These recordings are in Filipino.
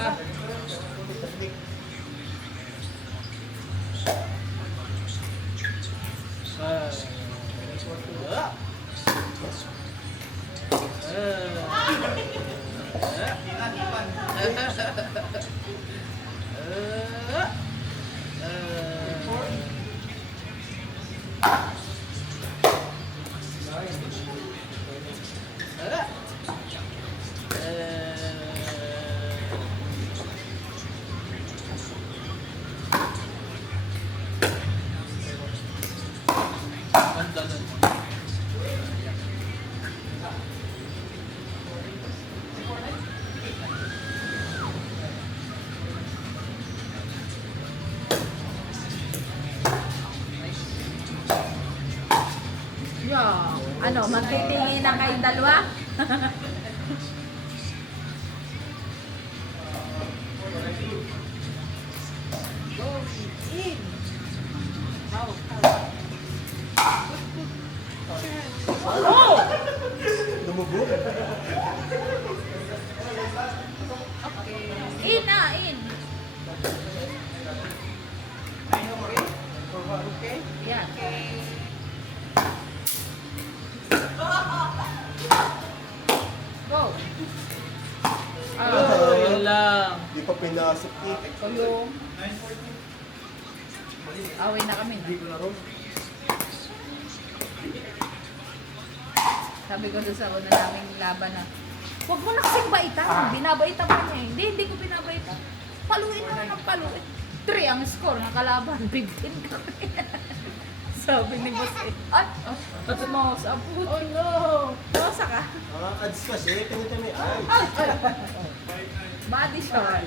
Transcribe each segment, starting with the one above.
na. Ano, magtitingin na kayong dalawa? Go in. Out. Lumubog. In na, in. Okay? Yan. Go. Oh, yun lang. Di pa pinasok eh. So yung... Away na kami na. Sabi ko doon sa una naming laban na, huwag mo na kasing baitan. Binabaitan pa niya eh. Hindi ko binabaitan. Paluin na ng paluin. 3 ang score ng kalaban. 15 ko. Sabi ni boss eh. At, mouse, abot. Oh no. Masa ka? Ads kasi, pinita may ay. Body shot.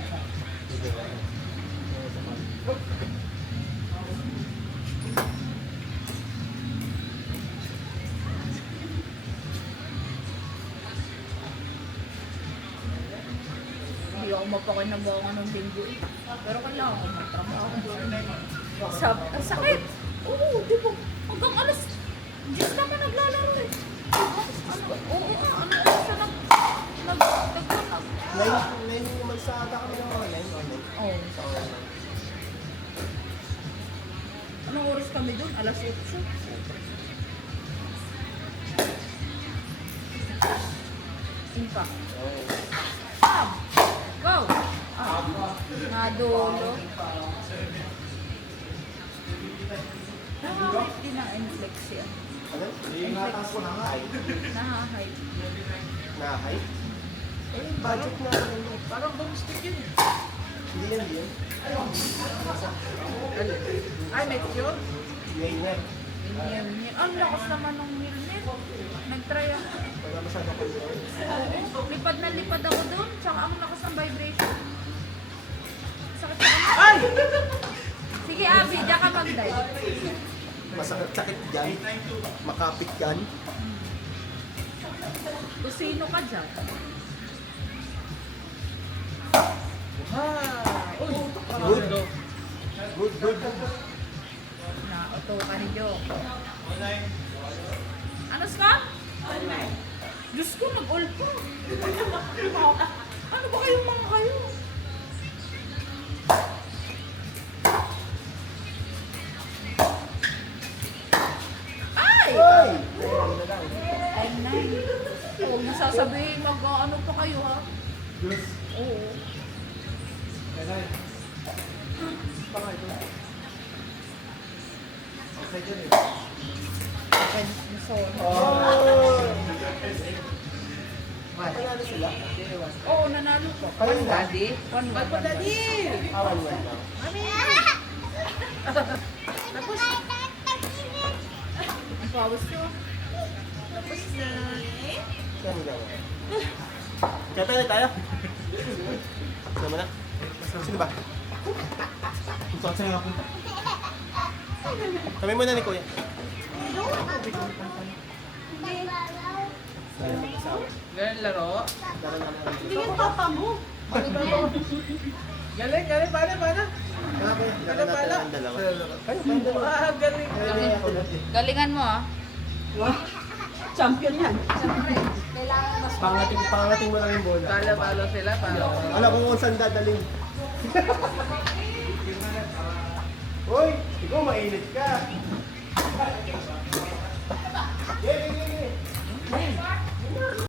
Hindi ako mapakinabawa ng linggo eh. Pero kailangan ko magtrabaho. Ang sakit. Oo, di ba? Hanggang alas 10 naman naglalaro eh. Oo nga, ano siya nag. Nine magsada kami ng mga nine. Oo. Anong oras kami doon? Alas 8. Impa. Go! Nadulo. Nakahit din ang inflexia. Ano? Ingatan ko na nga eh. Nahahit. Nahay? Eh, budget na rin. Parang domestic yun. Hindi yan, hindi yan. Ay, may cure? Ngayon na. Milner. Ang lakas naman ng Milner. Nag-try ako. Wala masyado ko yun. Oo. Lipad na lipad ako doon. Tsaka ang lakas ng vibration. Sakit na ako. Ay! Sige, Abby, diyan ka mag-dive. Masakit dyan. Makapit yan. Kung sino ka dyan. Uy! Good. Good, good. Na-auto ka ni Jo. Ano, Scott? Diyos ko, nag-all pa. Ano ba kayong mga kayo? Ay! Ay! Ay, nay. Huwag mo sasabihin mag-ano pa kayo, ha? Oo. Okay dyan eh. Okay, sorry. Panalo sila? Oo, nanalo ko. Kayo na? Daddy? One, Ba't ba daddy? Awan yan lang. Tapos, Ang pawis nyo. tapos na. Kaya mo gawin. Kaya tayo tayo. Sama na. Sino ba? Gusto ka sa'yo punta. Kami muna ni Kuya. Kaya mag-asawa. Ganun laro? Laro namin ang Hindi yung papa mo. Galing, galing. Paano? Kaya Kuya, laro natin ang dalawa. Kayo, kayo dalawa. Galing. Kaya ako natin. Galingan mo, ah. Champion yan. Siyempre, kailangan mas Pangating mo lang yung bola. Palo sila, palo. Alam ko kung saan dadaling. Hoy, ikaw mainit ka.